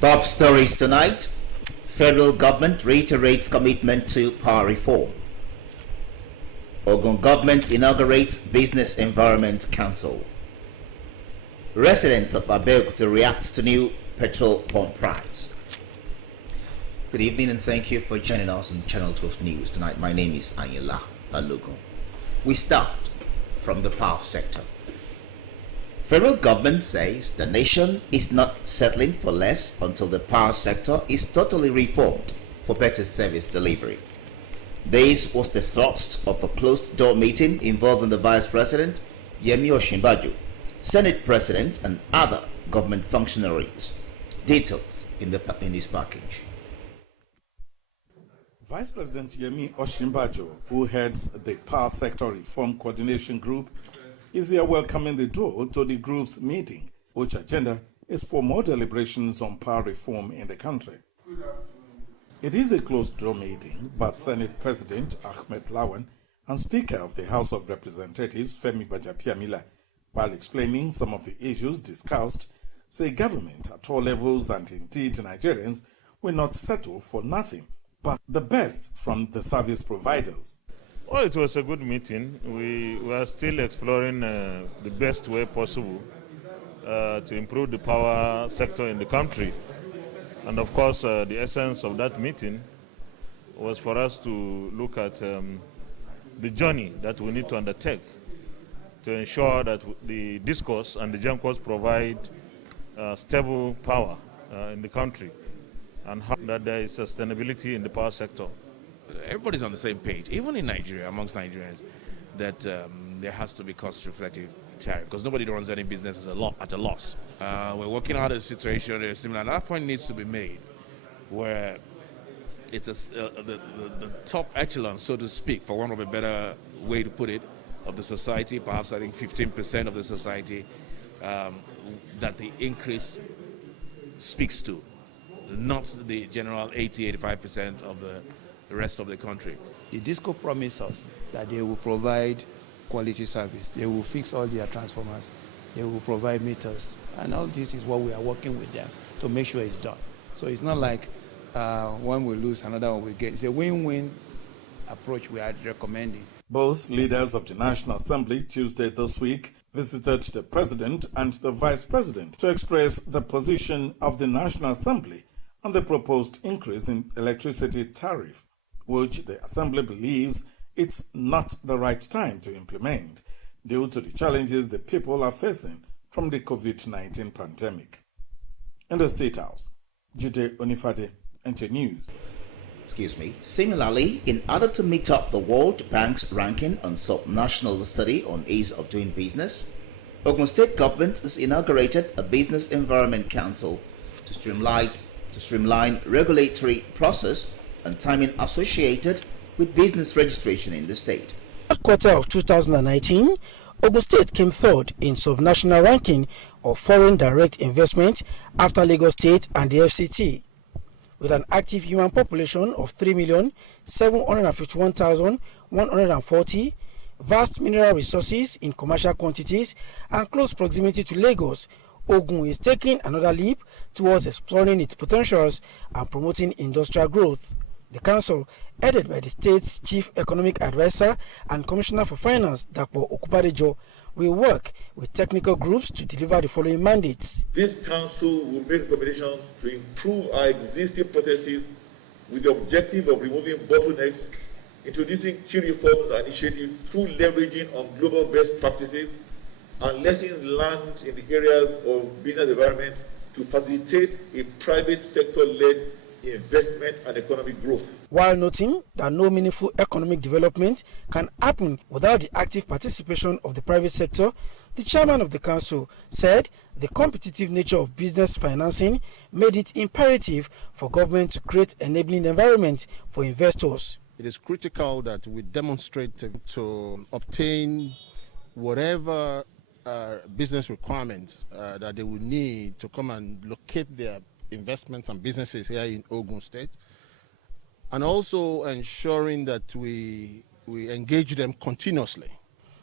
Top stories tonight. Federal government reiterates commitment to power reform. Ogun government inaugurates Business Environment Council. Residents of Abeokuta react to new petrol pump price. Good evening and thank you for joining us on Channel 12 News tonight. My name is Nta Abeokuta. We start from the power sector. Federal government says the nation is not settling for less until the power sector is totally reformed for better service delivery. This was the thrust of a closed-door meeting involving the Vice President, Yemi Osinbajo, Senate President, and other government functionaries. Details in this package. Vice President Yemi Osinbajo, who heads the Power Sector Reform Coordination Group, is here welcoming the door to the group's meeting, which agenda is for more deliberations on power reform in the country. It is a closed-door meeting, but Senate President Ahmed Lawan and Speaker of the House of Representatives Femi Bajabiamila, while explaining some of the issues discussed, say government at all levels and indeed Nigerians will not settle for nothing but the best from the service providers. Well, it was a good meeting. We are still exploring the best way possible to improve the power sector in the country. And of course, the essence of that meeting was for us to look at the journey that we need to undertake to ensure that the discourse and the GENCOs provide stable power in the country and how that there is sustainability in the power sector. Everybody's on the same page, even in Nigeria, amongst Nigerians, that there has to be cost-reflective tariff because nobody runs any business at a loss. We're working out a situation similar. And that point needs to be made where it's the top echelon, so to speak, for want of a better way to put it, of the society, perhaps I think 15% of the society, that the increase speaks to, not the general 80-85% of the rest of the country. The DISCO promised us that they will provide quality service. They will fix all their transformers. They will provide meters. And all this is what we are working with them to make sure it's done. So it's not like one will lose, another one will get. It's a win-win approach we are recommending. Both leaders of the National Assembly Tuesday this week visited the President and the Vice President to express the position of the National Assembly on the proposed increase in electricity tariff, which the Assembly believes it's not the right time to implement due to the challenges the people are facing from the COVID-19 pandemic. In the State House, Jide Onifade, Nta News. Similarly, in order to meet up the World Bank's ranking on sub-national study on ease of doing business, Ogun State government has inaugurated a Business Environment Council to streamline regulatory process and timing associated with business registration in the state. Third quarter of 2019, Ogun State came third in subnational ranking of foreign direct investment after Lagos State and the FCT. With an active human population of 3,751,140, vast mineral resources in commercial quantities, and close proximity to Lagos, Ogun is taking another leap towards exploring its potentials and promoting industrial growth. The council, headed by the state's chief economic advisor and commissioner for finance, Dapo Okubadejo, will work with technical groups to deliver the following mandates. This council will make recommendations to improve our existing processes with the objective of removing bottlenecks, introducing key reforms and initiatives through leveraging on global best practices and lessons learned in the areas of business environment to facilitate a private sector-led investment and economic growth. While noting that no meaningful economic development can happen without the active participation of the private sector, the chairman of the council said the competitive nature of business financing made it imperative for government to create an enabling environment for investors. It is critical that we demonstrate to obtain whatever business requirements that they will need to come and locate their investments and businesses here in Ogun State, and also ensuring that we engage them continuously.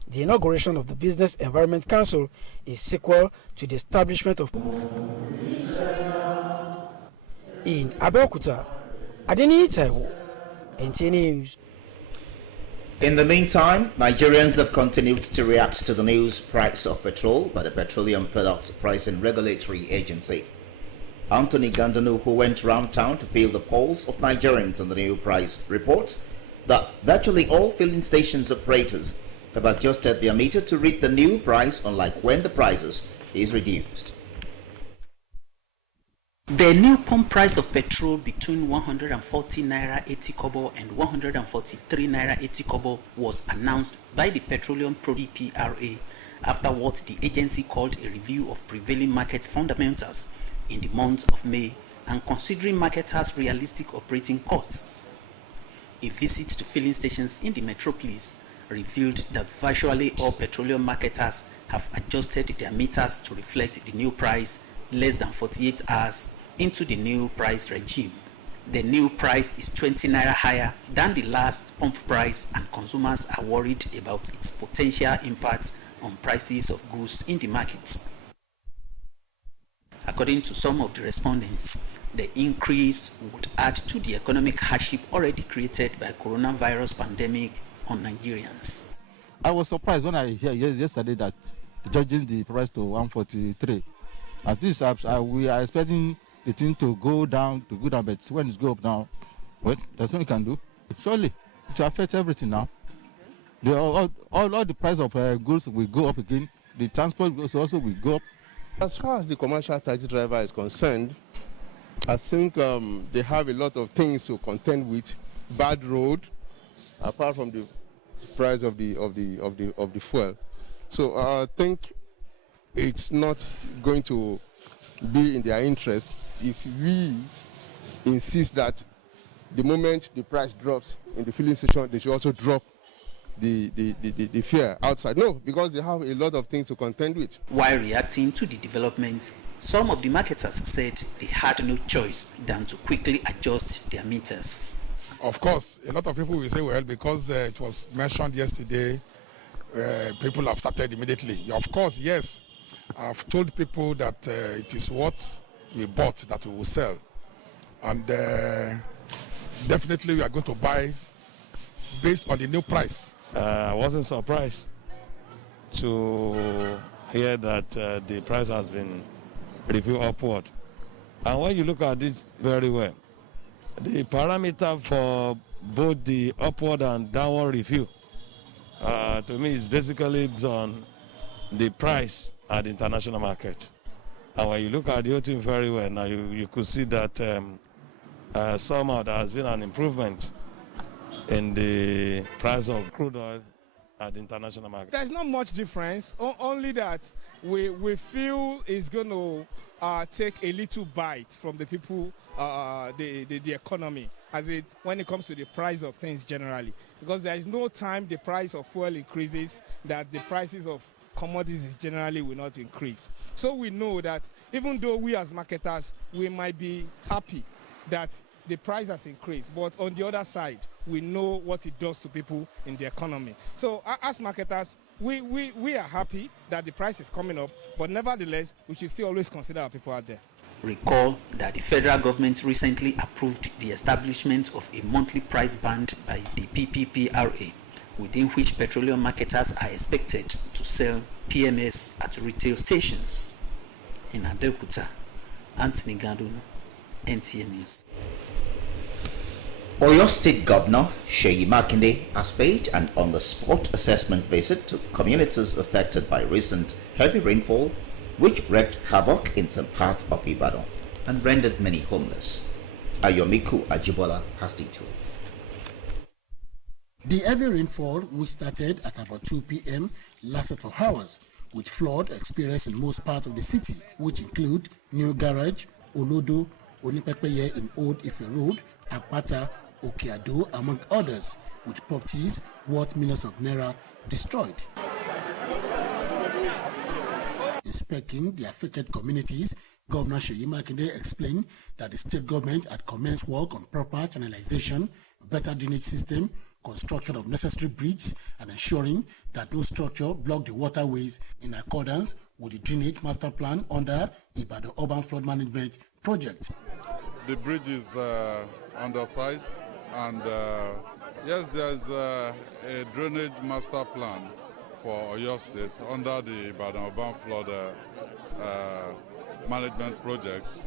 The inauguration of the Business Environment Council is sequel to the establishment of In Abeokuta, Nta Abeokuta, News. In the meantime, Nigerians have continued to react to the news price of petrol by the Petroleum Products Pricing Regulatory Agency. Anthony Gandanu, who went round town to feel the pulse of Nigerians on the new price, reports that virtually all filling stations operators have adjusted their meter to read the new price, unlike when the prices is reduced. The new pump price of petrol between 140 naira 80 kobo and 143 naira 80 kobo was announced by the Petroleum Product PRA after what the agency called a review of prevailing market fundamentals in the month of May and considering marketers' realistic operating costs. A visit to filling stations in the metropolis revealed that virtually all petroleum marketers have adjusted their meters to reflect the new price less than 48 hours into the new price regime. The new price is 20 naira higher than the last pump price, and consumers are worried about its potential impact on prices of goods in the market. According to some of the respondents, the increase would add to the economic hardship already created by coronavirus pandemic on Nigerians. I was surprised when I heard yesterday that judging the price to 143. At least we are expecting the thing to go down, but when it goes up now, well, there's nothing you can do. Surely, it will affect everything now. All the price of goods will go up again. The transport also will go up. As far as the commercial taxi driver is concerned, I think they have a lot of things to contend with. Bad road, apart from the price of the fuel. So I think it's not going to be in their interest if we insist that the moment the price drops in the filling station, they should also drop the fare outside. No, because they have a lot of things to contend with. While reacting to the development, some of the marketers said they had no choice than to quickly adjust their meters. Of course, a lot of people will say, well, because it was mentioned yesterday, people have started immediately. Of course, yes. I've told people that it is what we bought that we will sell. And definitely we are going to buy based on the new price. I wasn't surprised to hear that the price has been reviewed upward. And when you look at it very well, the parameter for both the upward and downward review, to me, is basically on the price at the international market. And when you look at the whole thing very well, now you could see that somehow there has been an improvement in the price of crude oil at the international market. There's not much difference, only that we feel it's going to take a little bite from the people, the economy, when it comes to the price of things generally. Because there is no time the price of fuel increases that the prices of commodities generally will not increase. So we know that even though we as marketers, we might be happy that the price has increased, but on the other side, we know what it does to people in the economy. So as marketers, we are happy that the price is coming up, but nevertheless, we should still always consider our people out there. Recall that the federal government recently approved the establishment of a monthly price band by the PPPRA, within which petroleum marketers are expected to sell PMS at retail stations. In Abeokuta, Anthony Gandunu, NTA News. Oyo State Governor Seyi Makinde has paid an on-the-spot assessment visit to communities affected by recent heavy rainfall, which wreaked havoc in some parts of Ibadan and rendered many homeless. Ayomiku Ajibola has details. The heavy rainfall, which started at about 2 p.m., lasted for hours, with flood experienced in most parts of the city, which include New Garage, Olodo, Onipepeye in Old Ife Road, Akpata, Okeado, among others, with properties worth millions of naira destroyed. Inspecting the affected communities, Governor Seyi Makinde explained that the state government had commenced work on proper channelization, better drainage system, construction of necessary bridges, and ensuring that no structure blocked the waterways in accordance with the drainage master plan under Ibadan Urban Flood Management Project. the bridge is undersized, and yes, there's a drainage master plan for Oyo State under the Ibadan Urban Flood management projects.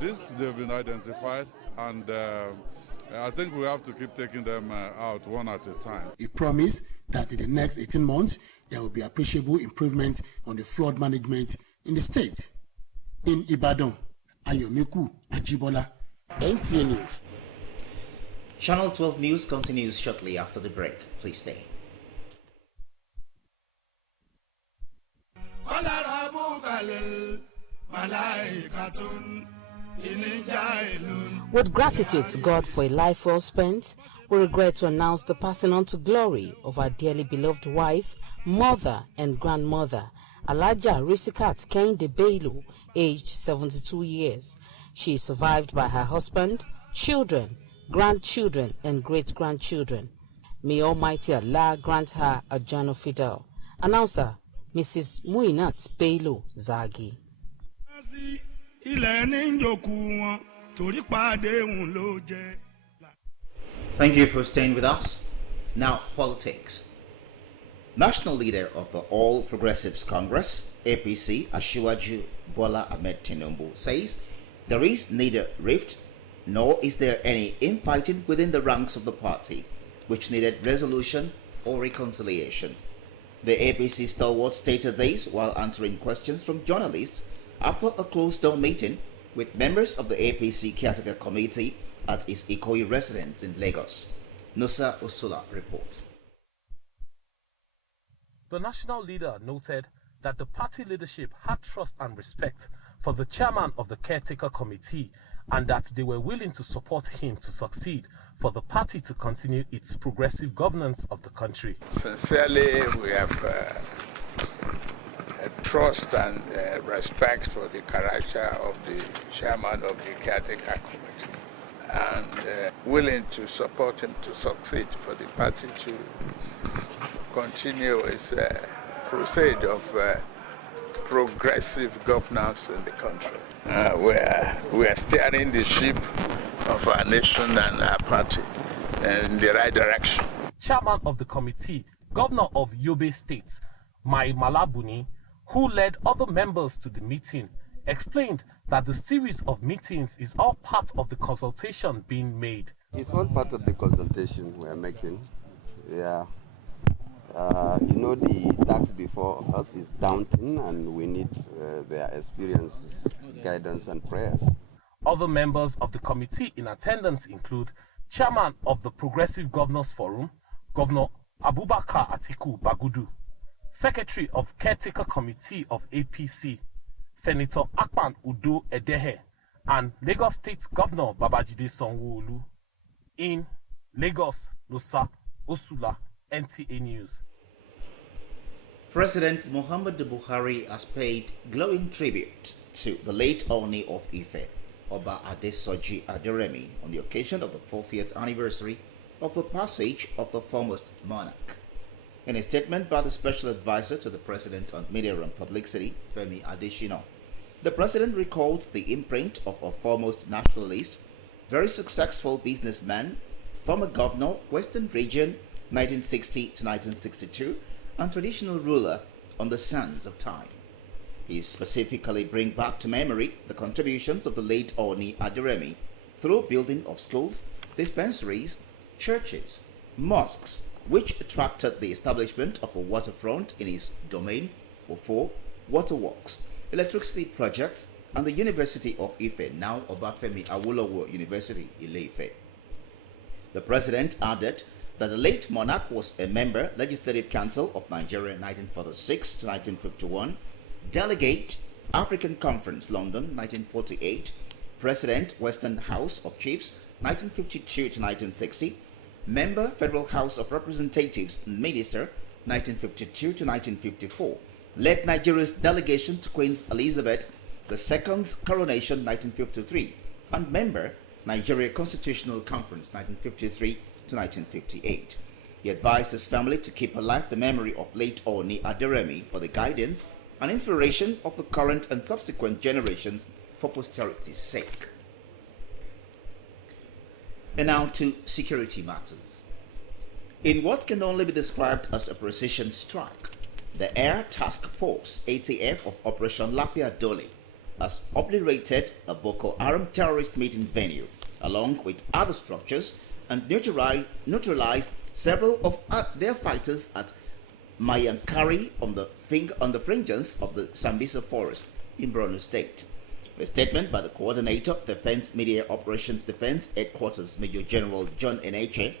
This they've been identified, and I think we have to keep taking them out one at a time. He promised that in the next 18 months, there will be appreciable improvement on the flood management in the state. In Ibadan, Ayomiku Ajibola, NTA News. Channel 12 News continues shortly after the break. Please stay. With gratitude to God for a life well spent, we regret to announce the passing on to glory of our dearly beloved wife, mother and grandmother, Alaja Risikat Kehinde Bello, aged 72 years. She is survived by her husband, children, grandchildren and great-grandchildren. May Almighty Allah grant her a journey fidel. Announcer, Mrs. Muinat Bello Zagi. Thank you for staying with us. Now, politics. National leader of the All Progressives Congress, APC, Asiwaju Bola Ahmed Tinubu, says there is neither rift nor is there any infighting within the ranks of the party, which needed resolution or reconciliation. The APC stalwart stated this while answering questions from journalists after a closed-door meeting with members of the APC Caretaker Committee at his Ikoyi residence in Lagos. Nusa Osula reports. The national leader noted that the party leadership had trust and respect for the chairman of the Caretaker Committee and that they were willing to support him to succeed for the party to continue its progressive governance of the country. Sincerely, we have trust and respect for the character of the chairman of the Caretaker Committee and willing to support him to succeed for the party to continue its crusade of progressive governance in the country. We are steering the ship of our nation and our party in the right direction. Chairman of the committee, Governor of Yobe State, Mai Malabuni, who led other members to the meeting, explained that the series of meetings is all part of the consultation being made. It's all part of the consultation we are making. Yeah. The task before us is daunting and we need their experiences, guidance and prayers. Other members of the committee in attendance include Chairman of the Progressive Governors Forum, Governor Abubakar Atiku Bagudu, Secretary of Caretaker Committee of APC, Senator Akpan Udo Edehe, and Lagos State Governor Babajide Sanwo-Olu. In Lagos, Nusa Osula, NTA News. President Muhammadu Buhari has paid glowing tribute to the late Ooni of Ife, Oba Adesoji Aderemi, on the occasion of the 40th anniversary of the passage of the foremost monarch. In a statement by the Special Advisor to the President on Media and Publicity, Femi Adesina, the President recalled the imprint of a foremost nationalist, very successful businessman, former Governor, Western Region, 1960 to 1962, and traditional ruler on the sands of time. He specifically bring back to memory the contributions of the late Ooni Aderemi through building of schools, dispensaries, churches, mosques, which attracted the establishment of a waterfront in his domain, for waterworks, electricity projects, and the University of Ife, now Obafemi Awolowo University, Ile-Ife. The President added that the late monarch was a member, Legislative Council of Nigeria 1946 to 1951, delegate, African Conference, London 1948, President, Western House of Chiefs 1952 to 1960, member, Federal House of Representatives and Minister 1952 to 1954, led Nigeria's delegation to Queen Elizabeth II's coronation 1953, and member, Nigeria Constitutional Conference 1953 to 1958. He advised his family to keep alive the memory of late Ooni Aderemi for the guidance and inspiration of the current and subsequent generations for posterity's sake. And now to security matters. In what can only be described as a precision strike, the Air Task Force ATF of Operation Lafia Dole has obliterated a Boko Haram terrorist meeting venue along with other structures and neutralized several of their fighters at Mayankari on the fringes of the Sambisa Forest in Borno State. A statement by the coordinator of Defense Media Operations Defense Headquarters, Major General John Eneche,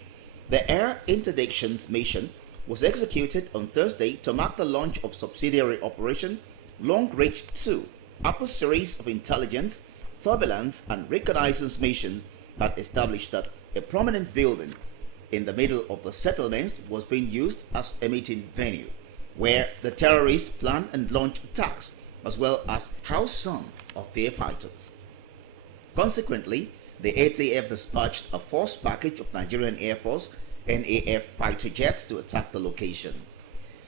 the air interdictions mission was executed on Thursday to mark the launch of subsidiary Operation Long Range 2 after a series of intelligence, surveillance, and reconnaissance missions had established that a prominent building in the middle of the settlement was being used as a meeting venue, where the terrorists planned and launched attacks, as well as housed some of their fighters. Consequently, the ATF dispatched a force package of Nigerian Air Force NAF fighter jets to attack the location.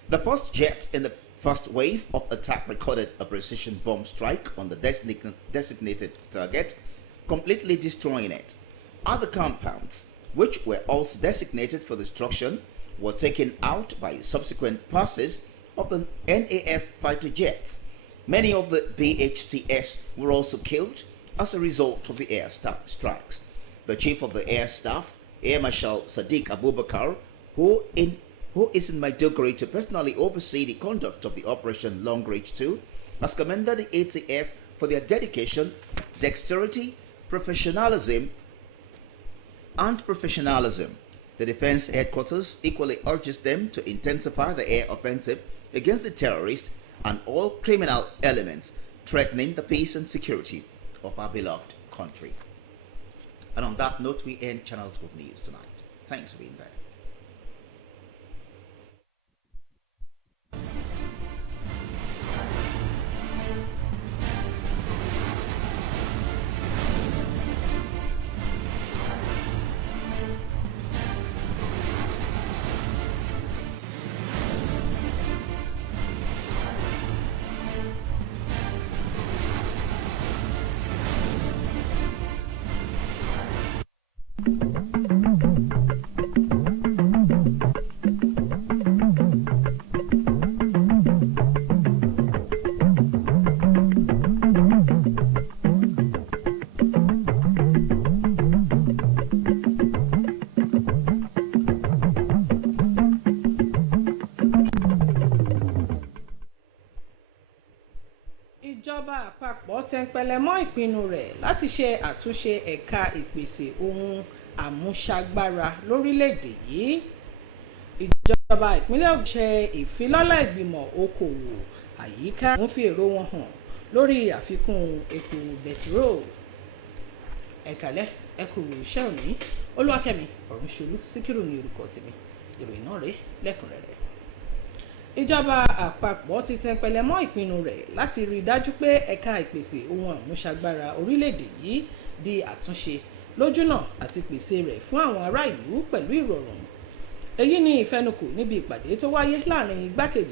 The first jet in the first wave of attack recorded a precision bomb strike on the designated target, completely destroying it. Other compounds, which were also designated for destruction, were taken out by subsequent passes of the NAF fighter jets. Many of the BHTS were also killed as a result of the air strikes. The Chief of the Air Staff, Air Marshal Sadiq Abubakar, who is in Maiduguri to personally oversee the conduct of the Operation Long Range 2, has commended the ATF for their dedication, dexterity, professionalism. The Defense Headquarters equally urges them to intensify the air offensive against the terrorists and all criminal elements threatening the peace and security of our beloved country. And on that note, we end Channel 12 News tonight. Thanks for being there. Ìjọba àpapọ̀ tẹnpẹlẹ mọ́ ìpinnu rẹ̀ láti ṣe àtúnṣe ẹ̀ka ìpèsè ohun àmúṣagbára lórílẹ̀‐èdè yìí. Ìjọba ìpínlẹ̀ Ògùn ṣe ìfilọ́lẹ̀ ìgbìmọ̀ okòwò àyíká ń fi èrò wọn hàn lórí àfikún epo bẹtiró. Ẹ̀kálẹ́ ẹkù iṣẹ́ òní, Olúwakẹ́mi Ọ̀rúnṣolú Síkírù ní orúkọ tèmi. Ìròyìn náà rèé lẹ́kùnrẹ́rẹ́. Ìjọba àpapọ̀ ti tẹnpẹlẹ mọ́ ìpinnu rẹ̀ láti rí i dájú pé ẹ̀ka ìpèsè ohun àmúṣagbára orílẹ̀-èdè yìí di àtúnṣe lójúnà àti pèsè rẹ̀ fún àwọn ará ìlú pẹ̀lú ìrọ̀rùn. Èyí ni ìfẹnukò níbi ìpàdé tó wáyé láàrin igbákejì